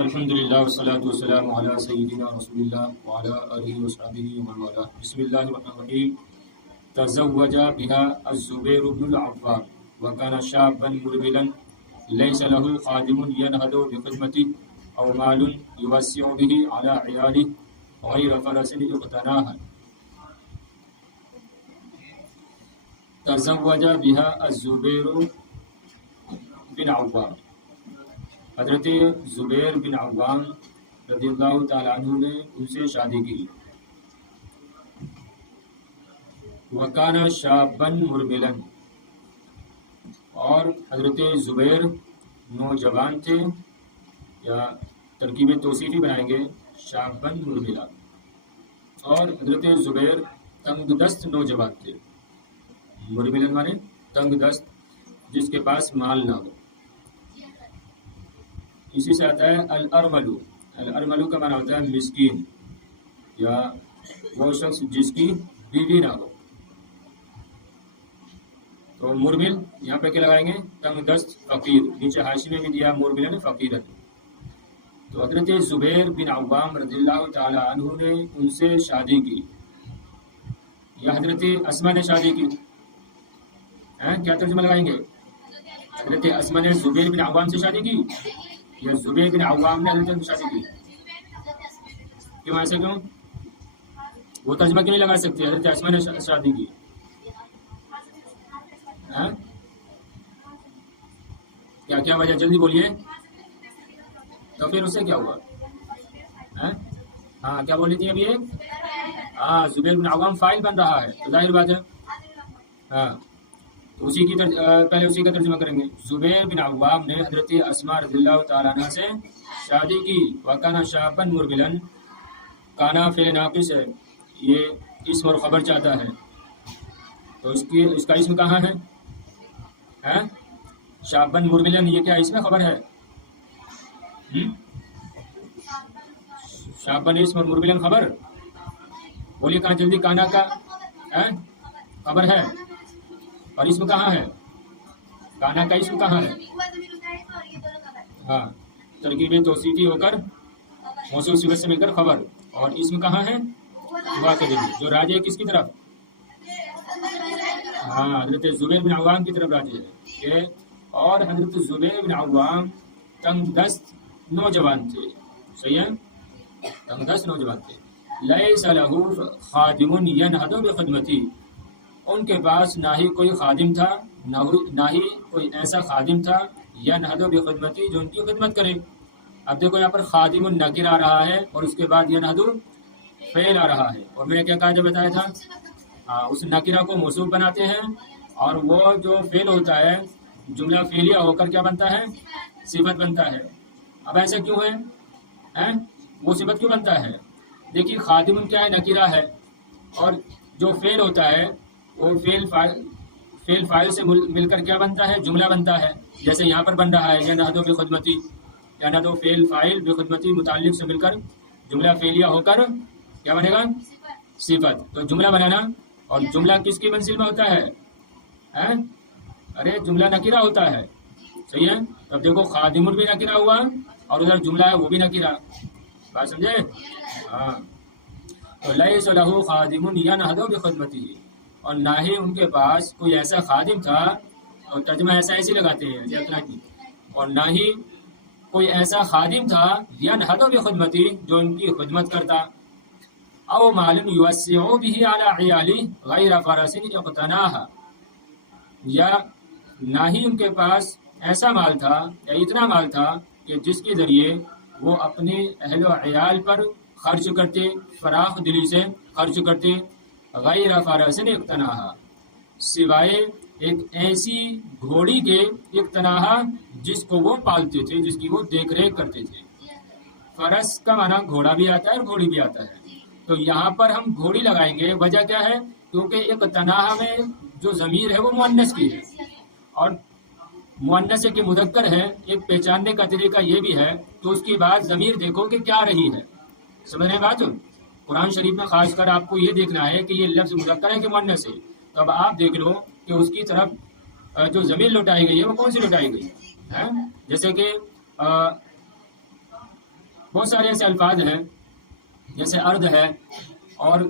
الحمدللہ والصلاة والسلام علی سیدنا رسول اللہ وعلی آلہ وصحبہ ومن والاه. بسم اللہ الرحمن الرحیم. تزوج بها الزبیر بن العوام وكان شابا مرملا ليس له خادم ينهض بخدمته او مال يوسع به على عياله غير فرس اقتناها. تزوج بها الزبیر بن عوام، حضرت زبیر بن عوام رضی اللہ تعالیٰ عنہ نے ان سے شادی کی. وَكَانَ شَابًا مُرْمِلًا، اور حضرت زبیر نوجوان تھے، یا ترکیب توصیفی بنائیں گے شابًا مرملا، اور حضرت زبیر تنگ دست نوجوان تھے. مرملن مانے تنگ دست، جس کے پاس مال نہ ہو. اسی سے آتا ہے الارملو. الارملو کا معنی ہوتا ہے مسکین، یا وہ شخص جس کی بیوی نہ ہو. تو مرمل یہاں پہ کیا لگائیں گے؟ تنگ دست فقیر. نیچے حاشی میں بھی دیا مرملن فقیرن. تو حضرت زبیر بن عوام رضی اللہ تعالی عنہ نے ان سے شادی کی، یا حضرت اسما نے شادی کی. کیا ترجمہ لگائیں گے؟ حضرت اسما نے زبیر بن عوام سے شادی کی، یا زبیر بن عوام نے حضرت سے شادی کی؟ کیوں ایسا کیوں؟ وہ ترجمہ کیوں نہیں لگا سکتی؟ حضرت اسما نے شادی کی. کیا وجہ؟ جلدی بولیے. تو پھر اس سے کیا ہوا؟ کیا بولی تھی ابھی؟ زبیر بن عوام فاعل بن رہا ہے، تو ظاہر بات ہے. تو پہلے اسی کا ترجمہ کریں گے. زبیر بن عوام نے حضرت اسما رضی اللہ تعالیٰ عنہ سے شادی کی. وَكَانَ شَابًا مُرْمِلًا، کانا فعل ناقص ہے، یہ اسم اور خبر چاہتا ہے. تو اس کا اسم کہاں ہے؟ شابًا مرملن، یہ کیا اسم ہے خبر ہے؟ شابًا اسم اور مرملن خبر. بولیے کہاں جلدی. کانا کا خبر ہے، اور اسم کہاں ہے؟ کانا کا اسم کہاں ہے؟ ترکیب توصیفی ہو کر موصوف صفت سے مل کر خبر، اور اسم کہاں ہے؟ جو راجع ہے کس کی طرف؟ حضرت زبیر بن عوام کی طرف راجع ہے. اور حضرت زبیر بن عوام تنگ دست نوجوان تھے. صحیح ہے، تنگ دست نوجوان تھے. لیس لہ خادم ینہض بخدمتی، ان کے پاس نہ ہی کوئی خادم تھا، نہ ہی کوئی ایسا خادم تھا ینہض بخدمتی، جو ان کی خدمت کرے. اب دیکھو یہاں پر خادم النکر آ رہا ہے، اور اس کے بعد ینہض فعل آ رہا ہے. اور میں نے کیا قاعدہ بتایا تھا؟ اس نکرہ کو موصوف بناتے ہیں، اور وہ جو فعل ہوتا ہے جملہ فعلیہ ہو کر کیا بنتا ہے؟ صفت بنتا ہے. اب ایسا کیوں ہے؟ وہ صفت کیوں بنتا ہے؟ دیکھیے خادم کیا ہے؟ نکرہ ہے، اور جو فعل ہوتا ہے وہ فعل فاعل سے مل کر کیا بنتا ہے؟ جملہ بنتا ہے. جیسے یہاں پر بن رہا ہے ینہض بخدمتی، ینہض فعل فاعل بخدمتی متعلق سے مل کر جملہ فعلیہ ہو کر کیا بنے گا؟ صفت. تو جملہ بنانا، اور جملہ کس کی منزل میں ہوتا ہے؟ ارے جملہ نکرہ ہوتا ہے. صحیح ہے. اب دیکھو خادم بھی نکرہ ہوا، اور ادھر جملہ ہے وہ بھی نکرہ. بات سمجھے؟ تو لیس لہ خادم ینہض بخدمتہ، اور نہ ہی ان کے پاس کوئی ایسا خادم تھا، اور ترجمہ ایسے لگاتے ہیں کی، اور نہ ہی کوئی ایسا خادم تھا ینہض بخدمتہ، جو ان کی خدمت کرتا. او مال یوسع به علی عیاله غیر فرس اقتناها، یا نہ ہی ان کے پاس ایسا مال تھا، یا اتنا مال تھا کہ جس کے ذریعے وہ اپنے اہل و عیال پر خرچ کرتے، فراخ دلی سے خرچ کرتے. غیر فرس اقتناها، سوائے ایک ایسی گھوڑی کے، اقتناها جس کو وہ پالتے تھے، جس کی وہ دیکھ ریکھ کرتے تھے. فرس کا معنی گھوڑا بھی آتا ہے اور گھوڑی بھی آتا ہے. تو یہاں پر ہم گھوڑی لگائیں گے. وجہ کیا ہے؟ کیونکہ اقتناها میں جو ضمیر ہے وہ مؤنث کی ہے، اور مؤنث کے مذکر ہے. ایک پہچاننے کا طریقہ یہ بھی ہے تو اس کی بات ضمیر دیکھو کہ کیا رہی ہے. سمجھ رہے بات؟ قرآن شریف میں خاص کر آپ کو یہ دیکھنا ہے کہ یہ لفظ مذکر ہے کہ مؤنث ہے. تو اب آپ دیکھ لو کہ اس کی طرف جو ضمیر لوٹائی گئی ہے وہ کون سی لوٹائی گئی ہے. جیسے کہ بہت سارے ایسے الفاظ ہیں جیسے ارد ہے اور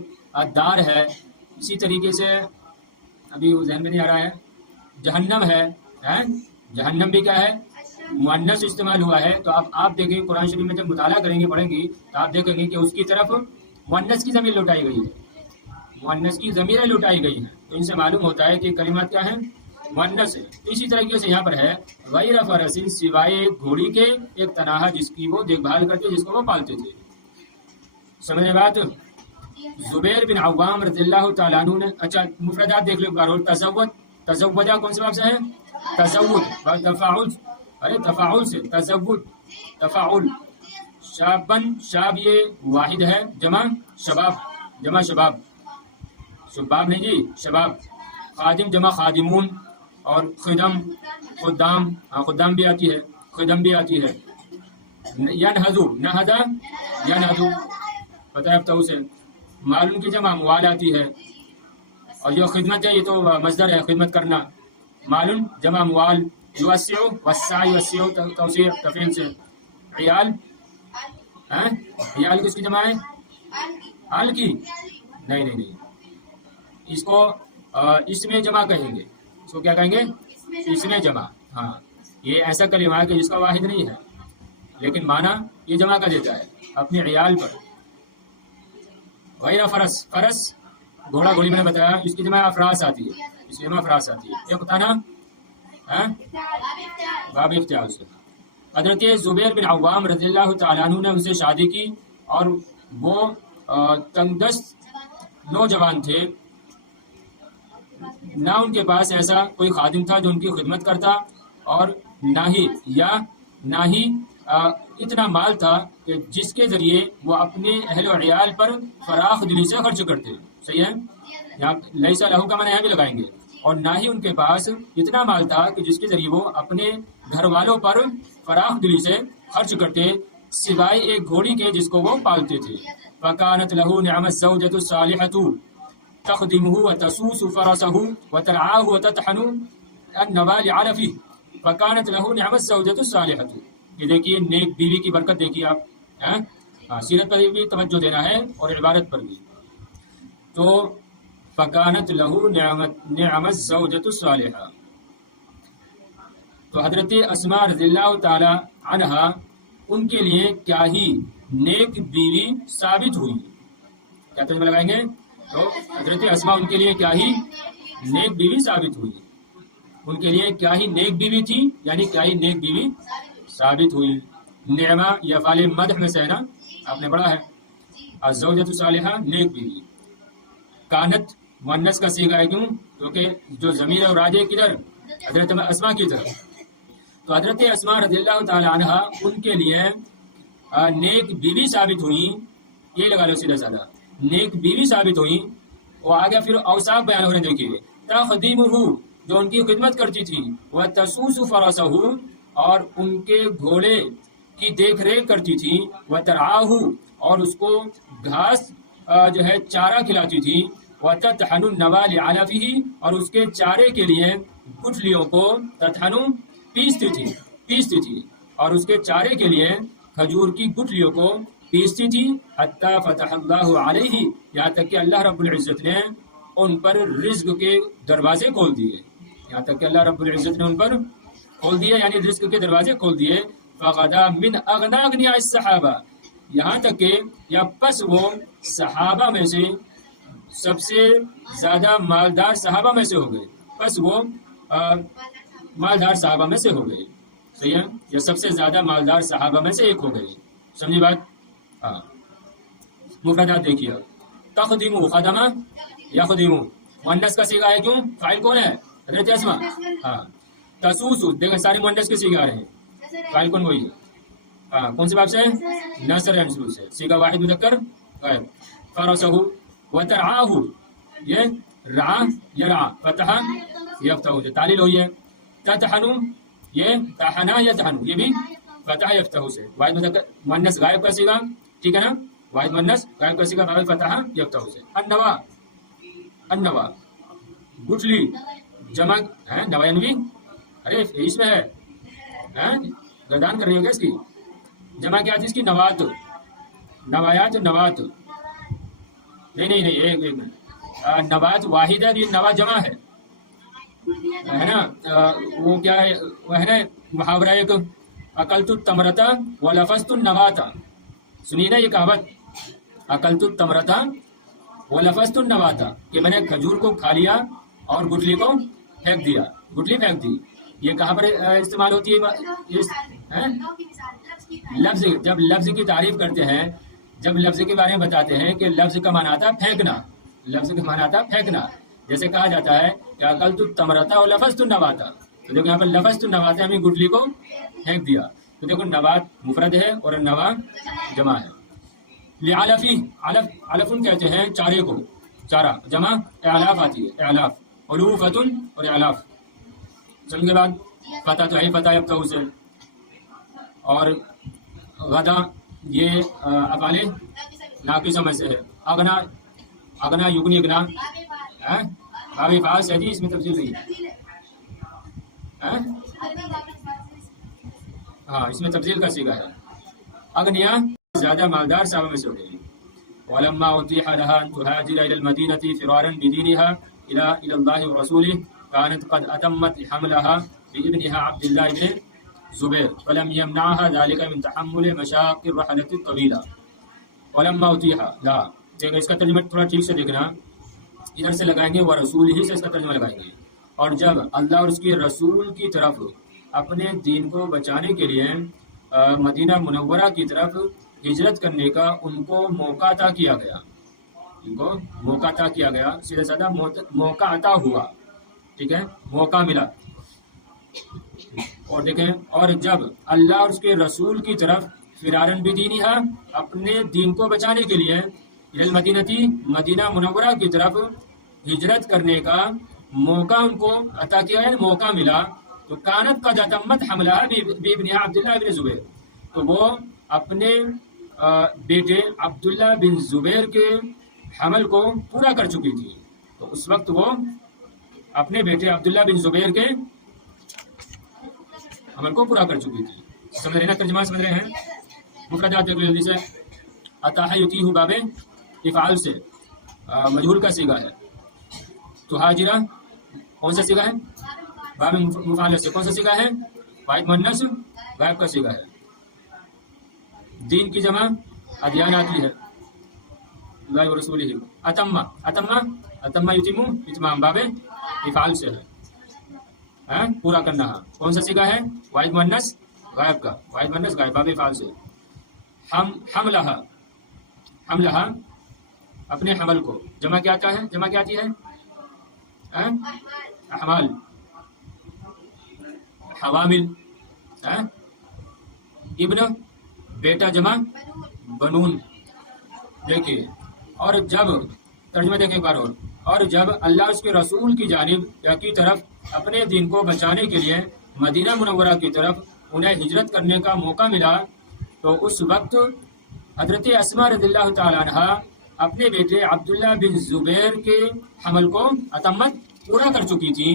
دار ہے، اسی طریقے سے ابھی وہ ذہن میں نہیں آ رہا ہے، جہنم ہے، جہنم بھی کیا ہے، مؤنث استعمال ہوا ہے. تو اب آپ دیکھیں گے قرآن شریف میں جب مطالعہ کریں گے پڑھیں گی تو آپ دیکھیں گے کہ اس کی طرف مؤنث کی ضمیر لوٹائی گئی ہے، مؤنث کی ضمیریں لوٹائی گئی ہیں. تو ان سے معلوم ہوتا ہے کہ کلمات کیا ہیں، مؤنث ہے. اسی طریقے سے یہاں پر ہے غیر فرس، سوائے ایک گھوڑی کے، ایک تنہا جس کی وہ دیکھ بھال کرتے، جس کو وہ پالتے تھے. سمجھے بات؟ زبیر بن عوام رضی اللہ تعالیٰ عنہ نے، اچھا مفردات دیکھ لو بار. تزود، تزوجہ کون سے باب سے ہے؟ تزود. تفاعل، ارے تفاعل سے تزود، تفاعل. شابن، شاب یہ واحد ہے، جمع شباب، جمع شباب، شباب نہیں جی شباب. خادم جمع خادمون، اور خدم، خدام، خدام بھی آتی ہے، خدم بھی آتی ہے. ینہضو، نہضا ینہضو، پتہ ہے اب تو اسے. معلوم کی جمع اموال آتی ہے، اور جو خدمت ہے یہ تو مصدر ہے، خدمت کرنا. معلوم جمع اموال. یوسع، وسع یوسع توسیع تفعیل سے. عیال، عیال کس کی جمع ہے؟ آل کی؟ نہیں نہیں نہیں، اس کو اس میں جمع کہیں گے. اس کو کیا کہیں گے؟ اس میں جمع. ہاں، یہ ایسا کلمہ ہے کہ جس کا واحد نہیں ہے لیکن معنی یہ جمع کا دیتا ہے اپنے عیال پر. غیر فرس، فرس گھوڑا گھوڑی میں نے بتایا، اس کی جمع افراس آتی ہے، اس کی جمع افراس آتی ہے. ایک تانا باب اختیار سے. حضرت زبیر بن عوام رضی اللہ تعالیٰ عنہ نے ان سے شادی کی، اور وہ تنگ دست نوجوان تھے. نہ ان کے پاس ایسا کوئی خادم تھا جو ان کی خدمت کرتا، اور نہ ہی اتنا مال تھا کہ جس کے ذریعے وہ اپنے اہل و عیال پر فراخ دلی سے خرچ کرتے. صحیح ہے، یہاں لیسا لہو کا معنی یہاں بھی لگائیں گے. اور نہ ہی ان کے پاس اتنا مال تھا کہ جس کے ذریعے وہ اپنے گھر والوں پر فراخ دلی سے خرچ کرتے، سوائے ایک گھوڑی کے جس کو وہ پالتے تھے. فکانت لہو نعم الزوجۃ الصالحۃ تخدمہ وتسوس فرسہ وترعاہ وتطحن النوال علفہ. فکانت لہو نعم الزوجۃ الصالحۃ. یہ دیکھیے نیک بیوی کی برکت دیکھیے آپ. سیرت پر بھی توجہ دینا ہے اور عبارت پر بھی. تو فکانت لہو نعم الزوجۃ الصالحہ. تو حضرت اسماء رضی اللہ تعالی عنہ ان کے لیے کیا ہی نیک بیوی ثابت ہوئی. کیا ترجمہ لگائیں گے؟ تو حضرت اسماء ان کے لیے کیا ہی نیک بیوی ثابت ہوئی. ان کے لیے کیا ہی نیک بیوی تھی، یعنی کیا ہی نیک بیوی ثابت ہوئی. نعمہ یہ افعال مدح میں سے ہے نا، آپ نے پڑھا ہے. الزوجۃ الصالحہ نیک بیوی. کانت مؤنث کا صیغہ ہے، کیوں؟ کیونکہ جو ضمیر اور راجع کدھر؟ حضرت اسماء کی طرف. تو حضرت اسماء رضی اللہ تعالی عنہ ان کے لیے نیک بیوی ثابت ہوئی. یہ لگا لو سیدھا سادہ، نیک بیوی ثابت ہوئی. اور آگے پھر اوصاف بیان ہو رہے ہیں، دیکھیے. تخدیمہ، جو ان کی خدمت کرتی تھی. وتسوس فرسہ، اور ان کے گھوڑے کی دیکھ ریکھ کرتی تھی. وترعاہ، اور اس کو گھاس جو ہے چارہ کھلاتی تھی. وتطحن النوال علفہ، اور اس کے چارے کے لیے گٹھلیوں کو تطحن پیستی تھی، اور اس کے چارے کے لیے کھجور کی گٹھلیوں کو پیستی تھی. حتی فتح اللہ علیہ، یہاں تک کہ اللہ رب العزت نے ان پر رزق کے دروازے کھول دیے. یہاں تک کہ اللہ رب العزت نے ان پر کھول دیے، یعنی رزق کے دروازے کھول دیے. فغدا من اغنا اغنیاء الصحابہ، یہاں تک کہ یا پس وہ صحابہ میں سے سب سے زیادہ مالدار صحابہ میں سے ہو گئے. پس وہ مالدار صحابہ میں سے ہو گئے. صحیح ہے، یا سب سے زیادہ مالدار صحابہ میں سے ایک ہو گئے. سمجھی بات؟ ہاں. مفردات دیکھیے. تخدمہ، خدمہ یا خدمہ مؤنث کا صیغہ ہے، کیوں؟ فاعل کون ہے؟ حضرت اسماء. ہاں. تسوس، دیکھیں سارے مؤنث کے صیغہ آ رہے ہیں، فاعل کون؟ وہی ہے. ہاں. کون سے باب سے؟ نصر منصوب سے. صیغہ واحد مذکر غائب. فرسہ وترعاہ، یہ رعا یرعا، فتح یفتح سے تعلیل ہوئی ہے. تطحن، یہ طحنا یطحن، یہ بھی فتح یفتح سے. واحد مذکر مؤنث غائب کا صیغہ، ٹھیک ہے نا، واحد مؤنث غائب کا صیغہ باب فتح یفتح سے. النوا، النوا گٹھلی جمع ہے، نوینوی. ارے اس میں ہے، گردان کر رہی ہو کیا اس کی؟ جمع کیا تھی اس کی؟ نوات، نوایات، نوات، نہیں نہیں نہیں، ایک منٹ، نوات واحد ہے، یہ نوا جمع ہے نا؟ وہ کیا ہے، وہ ہے نا محاورہ ایک، اکلت التمرتا ولفظت النواتا، سنیے نا یہ کہاوت، اکلت التمرتا ولفظت النواتا، کہ میں نے کھجور کو کھا لیا اور گٹلی کو پھینک دیا، گٹلی پھینک دی. یہ کہاں پر استعمال ہوتی ہے؟ لفظ، جب لفظ کی تعریف کرتے ہیں، جب لفظ کے بارے میں بتاتے ہیں کہ لفظ کا معنی آتا ہے پھینکنا، لفظ کا معنی آتا ہے پھینکنا. جیسے کہا جاتا ہے کہ اکلت التمرتا ولفظت النواتا، تو دیکھو یہاں پر لفظت النواتا ہمیں گٹلی کو پھینک دیا. تو دیکھو نوات مفرد ہے اور نوا جمع ہے. لعلفی، علفن کہتے ہیں چارے کو، چارہ، جمع اعلاف آتی ہے، اعلاف، علوفتن اور اعلاف. چلنے کے بعد فتح تو ہے فتح اب تو اسے، اور غدا یہ افعال ناقصہ میں سے ہے. اغنا، اغنا یغنی اغنا، باب فاس ہے جی، اس میں تفصیل نہیں ہے. ہاں اس میں تفصیل کا سیگا ہے. اغنیا زیادہ مالدار صحابہ میں سے ہو گئی. ولما اتيح لها ان تهاجر الى المدينه فرارا بدينها الى الله ورسوله كانت قد اتمت حملها بابنها عبد الله بن زبير فلم يمنعها ذلك من تحمل مشاق الرحله الطويله. ولما اتيح لا، دیکھو اس کا ترجمہ تھوڑا ٹھیک سے دیکھنا، ادھر سے لگائیں گے ورسول ہی سے اس کا ترجمہ لگائیں گے. اور جب اللہ اور اس کے رسول کی طرف اپنے دین کو بچانے کے لیے مدینہ منورہ کی طرف ہجرت کرنے کا ان کو موقع عطا کیا گیا، ان کو موقع عطا کیا گیا، سیدھا سادہ موقع عطا ہوا، ٹھیک ہے، موقع ملا. اور دیکھیں، اور جب اللہ اور اس کے رسول کی طرف فرارن بدینہا، اپنے دین کو بچانے کے لیے، المدینتی، مدینہ منورہ کی طرف ہجرت کرنے کا موقع ان کو عطا کیا ہے، موقع ملا. تو کانت قد اتمت حملہ بابنہا عبداللہ بن زبیر، تو وہ اپنے بیٹے عبداللہ بن زبیر کے حمل کو پورا کر چکی تھی. تو اس وقت وہ اپنے بیٹے عبداللہ بن زبیر کے حمل کو پورا کر چکی تھی. سمجھ رہے نا ترجمہ؟ سمجھ رہے ہیں؟ مفردات دیکھ لو جلدی سے. اتاح یتیہ باب افعال سے مجہول کا صیغہ ہے. تہاجرہ کون سا صیغہ ہے؟ باب مفعول سے کون سا صیغہ ہے؟ واحد مؤنث غائب کا صیغہ ہے. دین کی جمع ادیان آتی ہے، اللہ و رسولہ. اتمہ، اتمہ، اتمہ یتم، اتمام باب افعال سے ہے، پورا کرنا. کون سا صیغہ ہے؟ واحد مؤنث غائب کا، واحد مؤنث غائب باب افعال سے. حملہ، حملہ اپنے حمل کو، جمع کیا آتا ہے؟ جمع کیا آتی ہے؟ احمال، حوامل. ابن بیٹا جمع بنون. دیکھیے، اور جب ترجمہ دیکھیں ایک بار اور جب اللہ اس کے رسول کی جانب یا کی طرف اپنے دین کو بچانے کے لیے مدینہ منورہ کی طرف انہیں ہجرت کرنے کا موقع ملا، تو اس وقت حضرت اسماء رضی اللہ تعالیٰ عنہ اپنے بیٹے عبداللہ بن زبیر کے حمل کو اتمت پورا کر چکی تھی.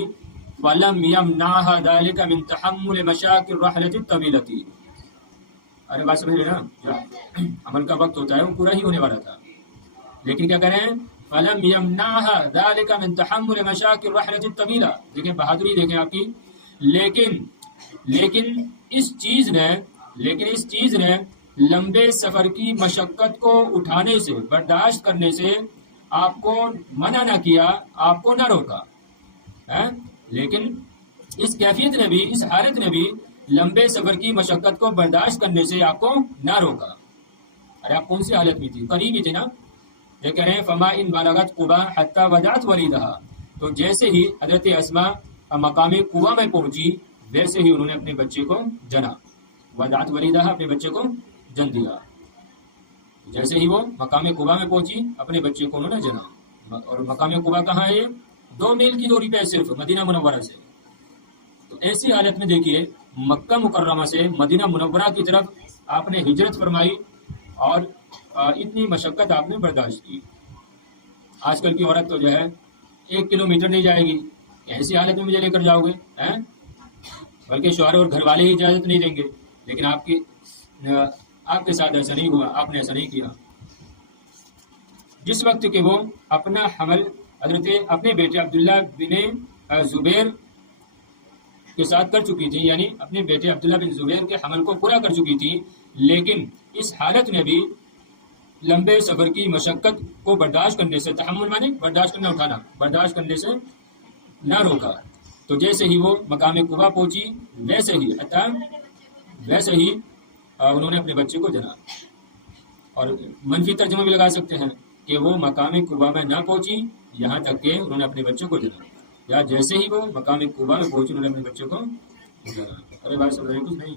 وَلَمْ يَمْنَعْهَا ذَلِكَ مِنْ تَحَمُّلِ مَشَاقِ الرَّحْلَةِ الطَّوِيلَةِ. ارے بات سمجھ رہے نا؟ عمل کا وقت ہوتا ہے وہ پورا ہی ہونے والا تھا، لیکن کیا کریں؟ فَلَمْ يَمْنَعْهَا ذَلِكَ مِنْ تَحَمُّلِ مَشَاقِ الرَّحْلَةِ الطَّوِيلَةِ. دیکھیں بہادری دیکھیں آپ کی. لیکن اس چیز نے لمبے سفر کی مشقت کو اٹھانے سے، برداشت کرنے سے آپ کو منع نہ کیا، آپ کو نہ روکا. لیکن اس کیفیت نے بھی، اس حالت نے بھی لمبے سفر کی مشقت کو برداشت کرنے سے آپ کو نہ روکا. ارے آپ کون سی حالت میں تھی؟ قریب ہی تھے نا. یہ کہہ رہے ہیں فما ان بالغت قبا حتی ودعت ولیدہا، تو جیسے ہی حضرت اسماء مقام قبا میں پہنچی ویسے ہی انہوں نے اپنے بچے کو جنا. ودعت ولیدہا، اپنے بچے کو جن دیا. جیسے ہی وہ مقام قبا میں پہنچی اپنے بچے کو انہوں نے جنا. اور مقام قبا کہاں ہے؟ 2 میل کی دوری پہ صرف مدینہ منورہ سے. تو ایسی حالت میں دیکھیے مکہ مکرمہ سے مدینہ منورہ کی طرف آپ نے ہجرت فرمائی اور اتنی مشقت آپ نے برداشت کی. آج کل کی عورت تو جو ہے 1 کلومیٹر نہیں جائے گی، ایسی حالت میں مجھے لے کر جاؤ گے؟ بلکہ شوہر اور گھر والے ہی اجازت نہیں دیں گے. لیکن آپ کی آپ کے ساتھ ایسا نہیں ہوا، آپ نے ایسا نہیں کیا۔ جس وقت کہ وہ اپنا حمل حضرت اپنے بیٹے عبداللہ بن زبیر کے ساتھ کر چکی تھی، یعنی اپنے بیٹے عبداللہ بن زبیر کے حمل کو پورا کر چکی تھی، لیکن اس حالت میں بھی لمبے سفر کی مشقت کو برداشت کرنے سے، تحمل مانے برداشت کرنا، اٹھانا، برداشت کرنے سے نہ روکا۔ تو جیسے ہی وہ مقام قبا پہنچی ویسے ہی انہوں نے اپنے بچے کو جنا۔ اور منفی ترجمہ بھی لگا سکتے ہیں کہ وہ مقام قبا میں نہ پہنچی یہاں تک کہ انہوں نے اپنے بچے کو جنا، یا جیسے ہی وہ مقام قبا میں پہنچی انہوں نے اپنے بچے کو جنا۔ ارے بھائی سب کچھ نہیں،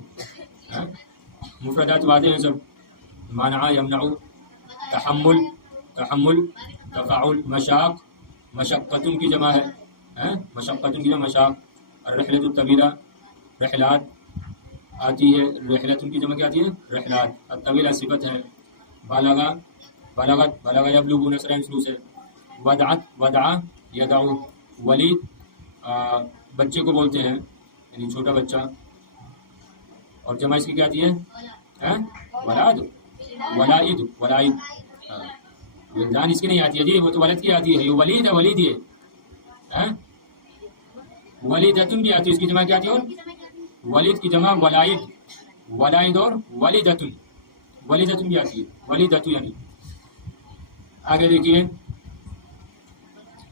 مفردات واضح ہیں سب۔ مانع، یمنع، تحمل، تفاعل، مشاق، مشقتن کی جمع ہے، مشقتن کی جمع مشاق۔ الرحلۃ الطویلہ، رحلات آتی ہے، رحلتن کی جمع کیا آتی ہے؟ رحلات۔ الطویلہ صفت ہے۔ بلغ یبلغ نصرین شروع سے۔ ودع یدعو، ولید بچے کو بولتے ہیں، یعنی چھوٹا بچہ، اور جمع اس کی کیا آتی ہے؟ ولائد۔ ولدان اس کی نہیں آتی ہے جی، وہ تو ولد کی آتی ہے، یہ ولید ہے، ولید یہ ولیدتن بھی آتی ہے، اس کی جمع کیا آتی ہے؟ ولید کی جمع ولائد اور ولیدتن بھی آتی ہے، ولیدتو یعنی۔ آگے دیکھیے،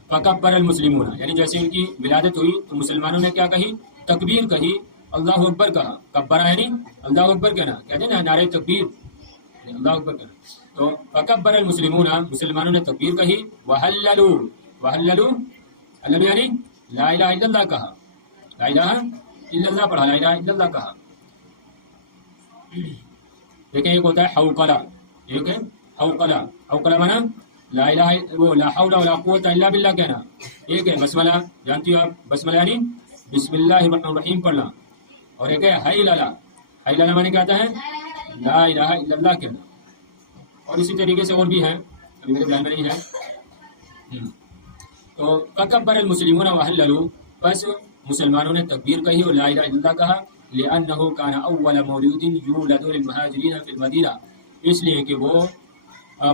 فکبر المسلمون، یعنی جیسے ان کی ولادت ہوئی تو مسلمانوں نے کیا کہی؟ تکبیر کہی، اللہ اکبر کہا۔ کبرہ یعنی اللہ اکبر کہنا، کہتے ہیں نا نعرہ تکبیر، اللہ اکبر کہنا۔ تو فکبر المسلمون، مسلمانوں نے تکبیر کہی، وحللوا یعنی لا الہ الا اللہ کہا، لا الہ الا اللہ پڑھا، لا الہ الا اللہ کہا۔ دیکھیں ایک ہوتا ہے حوقلہ، ایک ہے حوقلہ مانا لا الہ وہ لا حول ولا قوت الا باللہ کہنا، ایک ہے بسملہ، جانتی ہو آپ بسملہ یعنی بسم اللہ الرحمن الرحیم پڑھنا، اور ایک ہے حیللہ مانے کیا آتا ہے؟ لا الہ الا اللہ کہنا۔ اور اسی طریقے سے اور بھی ہیں، ابھی میرے دھیان میں نہیں ہے۔ تو فکبر المسلمون وحللوا، بس مسلمانوں نے تکبیر کہی اور لا الہ الا اللہ کہا، لأنه كان اول مولود یولد للمہاجرین فی المدینہ، اس لیے کہ وہ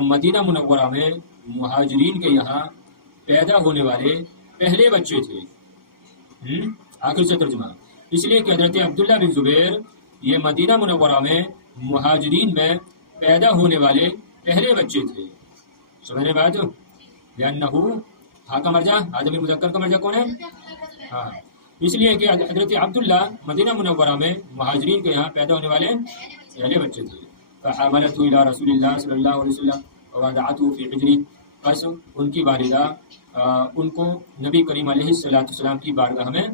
مدینہ منورہ میں مہاجرین کے یہاں پیدا ہونے والے پہلے بچے تھے۔ آخر سے ترجمہ، اس لیے کہ حضرت عبداللہ بن زبیر یہ مدینہ منورہ میں مہاجرین میں پیدا ہونے والے پہلے بچے تھے۔ سمجھنے بات؟ لأنہ ہاں کا مرجع، آدمی مذکر کا مرجع کون ہے؟ ہاں، اس لیے کہ حضرت عبداللہ مدینہ منورہ میں مہاجرین کے یہاں پیدا ہونے والے پہلے بچے تھے۔ فحملته الى رسول اللہ صلی اللہ علیہ وسلم ووضعته في حجری، بس ان کی والدہ ان کو نبی کریم علیہ السلام کی بارگاہ میں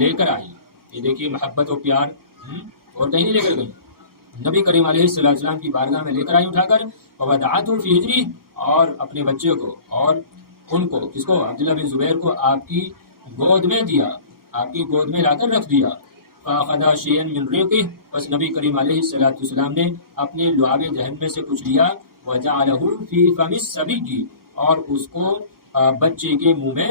لے کر آئی۔ یہ دیکھیے محبت و پیار، اور کہیں نہیں لے کر گئی، نبی کریم علیہ السلام کی بارگاہ میں لے کر آئی اٹھا کر، ووضعته في حجری، اور اپنے بچے کو، اور ان کو، کس کو؟ عبداللہ بن زبیر کو آپ کی گود میں دیا، آپ کی گود میں لا کر رکھ دیا۔ فاخذ شيئا من ريقه، بس نبی کریم علیہ السلام نے اپنے لعاب دہن میں سے کچھ لیا، وجعله في فم الصبي، اور اس کو بچے کے منہ میں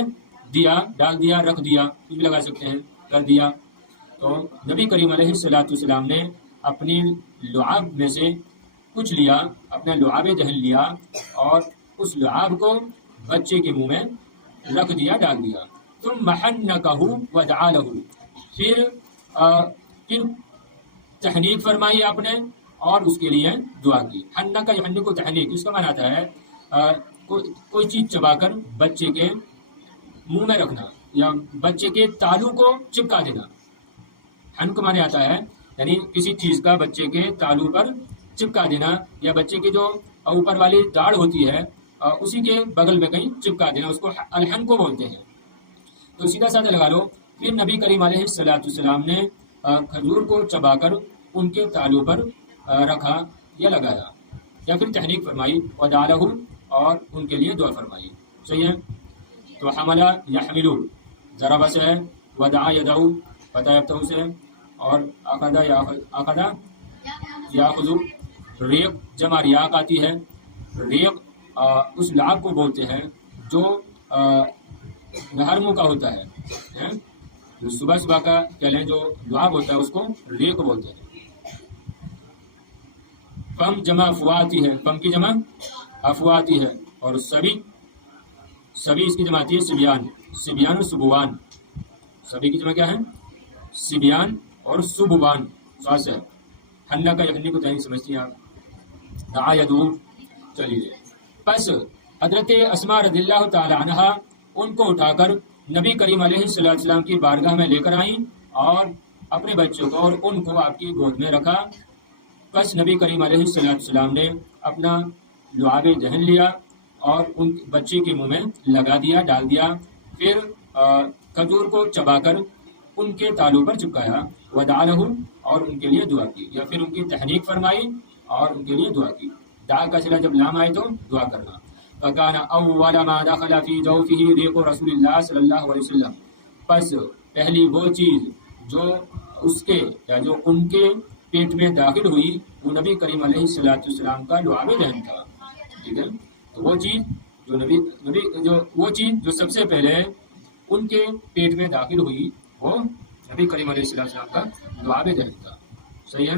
دیا، ڈال دیا، رکھ دیا، کچھ بھی لگا سکتے ہیں، کر دیا۔ تو نبی کریم علیہ السلام نے اپنی لعاب میں سے کچھ لیا، اپنا لعاب دہن لیا، اور اس لعاب کو بچے کے منہ میں رکھ دیا، ڈال دیا۔ ثم حنکہ ودعا لہ، پھر تحنیک فرمائی آپ نے اور اس کے لیے دعا کی۔ حنکہ یحنک کو تحنیک، اس کا معنی آتا ہے کوئی چیز چبا کر بچے کے منہ میں رکھنا، یا بچے کے تالو کو چپکا دینا۔ حنک معنی آتا ہے یعنی کسی چیز کا بچے کے تالو پر چپکا دینا، یا بچے کے جو اوپر والی داڑھ ہوتی ہے اسی کے بغل میں کہیں چپکا دینا، اس کو الحن کو بولتے ہیں۔ تو سیدھا سادہ لگا لو، پھر نبی کریم علیہ السلام نے کھجور کو چبا کر ان کے تالو پر رکھا یا لگایا، یا پھر تحنیک فرمائی، ودعا لہ، اور ان کے لیے دعا فرمائی۔ صحیح ہے؟ تو حملہ یحملو ضربہ سے ہے، ودعا یدعو فتح یفتح سے، اور اخذ یاخذ، ریق جمع ریاق آتی ہے، ریق اس لعاب کو بولتے ہیں جو نہرموں کا ہوتا ہے، جو صبح کا کہہ لیں جو لعاب ہوتا ہے اس کو ریق بولتے ہیں۔ فم جمع افواتی ہے، فم کی جمع افواتی ہے، اور سبی اس کی جمع آتی ہے سبیان، سبیان و سبوان، سبی کی جمع کیا ہے؟ سبیان اور سبوان، خاص ہے، ہنہ کا یکنی کو تعین سمجھتی ہیں آپ، دعا یدعو۔ چلیے پس حضرت اسماء رضی اللہ تعالی عنہ ان کو اٹھا کر نبی کریم علیہ السلام کی بارگاہ میں لے کر آئیں اور اپنے بچوں کو اور ان کو آپ کی گود میں رکھا۔ پس نبی کریم علیہ السلام نے اپنا لعاب دہن لیا اور ان بچے کے منہ میں لگا دیا، ڈال دیا، پھر کھجور کو چبا کر ان کے تالوں پر چپکایا، ودعا لہم، اور ان کے لیے دعا کی، یا پھر ان کی تحریک فرمائی اور ان کے لیے دعا کی۔ دعا کا صلہ جب لام آئے تو دعا کرنا۔ فَكَانَ أَوَّلَ مَا دَخَلَ فِي جَوْفِهِ رِيقُ رَسُولِ اللَّهِ صلی اللہ علیہ وسلم، پس پہلی وہ چیز جو اس کے یا جو ان کے پیٹ میں داخل ہوئی وہ نبی کریم علیہ السلام کا لعاب دہن تھا، ٹھیک ہے؟ تو وہ چیز جو سب سے پہلے ان کے پیٹ میں داخل ہوئی وہ نبی کریم علیہ السلام کا لعاب دہن تھا، صحیح ہے؟